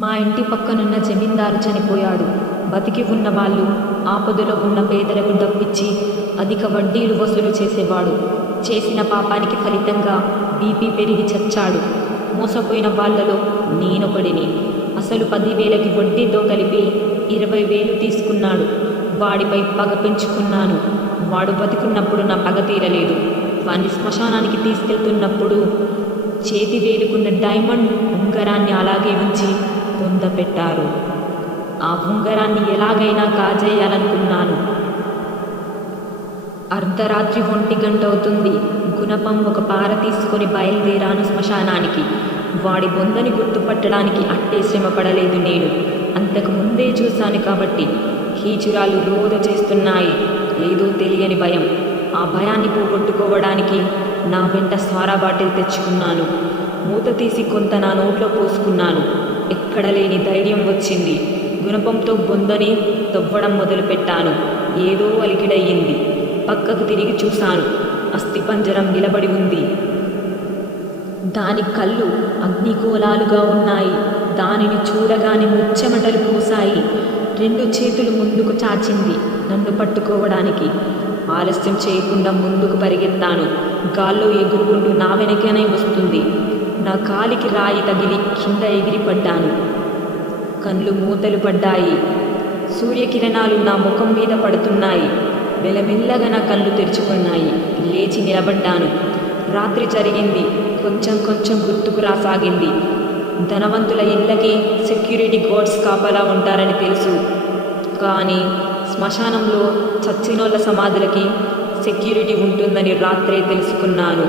మా ఇంటి పక్కనున్న జమీందారు చనిపోయాడు. బతికి ఉన్న వాళ్ళు ఆపదలో ఉన్న పేదలకు డబ్బిచ్చి అధిక వడ్డీలు వసూలు చేసేవాడు. చేసిన పాపానికి ఫలితంగా బీపీ పెరిగి చచ్చాడు. మోసపోయిన వాళ్లలో నేనొకడిని. అసలు 10,000కి వడ్డీతో కలిపి 20,000 తీసుకున్నాడు. వాడిపై పగ పెంచుకున్నాను. వాడు బతికున్నప్పుడు నా పగ తీరలేదు. వాడిని శ్మశానానికి తీసుకెళ్తున్నప్పుడు చేతి వేలుకున్న డైమండ్ ఉంగరాన్ని అలాగే ఉంచి పొందపెట్టారు. ఆ ఉంగరాన్ని ఎలాగైనా కాజేయాలనుకున్నాను. అర్ధరాత్రి 1 గంట అవుతుంది. గుణపం ఒక పార తీసుకొని బయలుదేరాను శ్మశానానికి. వాడి బొందని గుర్తుపట్టడానికి అట్టే శ్రమ పడలేదు నేను. అంతకు ముందే చూశాను కాబట్టి. కీచురాలు రోద చేస్తున్నాయి. ఏదో తెలియని భయం. ఆ భయాన్ని పోగొట్టుకోవడానికి నా వెంట స్వారా బాటిల్ తెచ్చుకున్నాను. మూత తీసి కొంత నా నోట్లో పోసుకున్నాను. ఎక్కడ లేని ధైర్యం వచ్చింది. గుణపంతో బొందని తవ్వడం మొదలుపెట్టాను. ఏదో అలికిడయ్యింది. పక్కకు తిరిగి చూశాను. అస్థిపంజరం నిలబడి ఉంది. దాని కళ్ళు అగ్నిగోళాలుగా ఉన్నాయి. దానిని చూడగానే ముచ్చెమటలు పోసాయి. 2 చేతులు ముందుకు చాచింది నన్ను పట్టుకోవడానికి. ఆలస్యం చేయకుండా ముందుకు పరిగెత్తాను. గాల్లో ఎగురుకుంటూ నా వెనకనే వస్తుంది. నా కాలికి రాయి తగిలి కింద ఎగిరిపడ్డాను. కళ్ళు మూతలు పడ్డాయి. సూర్యకిరణాలు నా ముఖం మీద పడుతున్నాయి. మెల్లమెల్లగా నా కళ్ళు తెరుచుకున్నాయి. లేచి నిలబడ్డాను. రాత్రి జరిగింది కొంచెం కొంచెం గుర్తుకు రాసాగింది. ధనవంతుల ఇళ్ళకి సెక్యూరిటీ గార్డ్స్ కాపలా ఉంటారని తెలుసు. కానీ శ్మశానంలో చచ్చినోళ్ళ సమాధులకి సెక్యూరిటీ ఉంటుందని రాత్రే తెలుసుకున్నాను.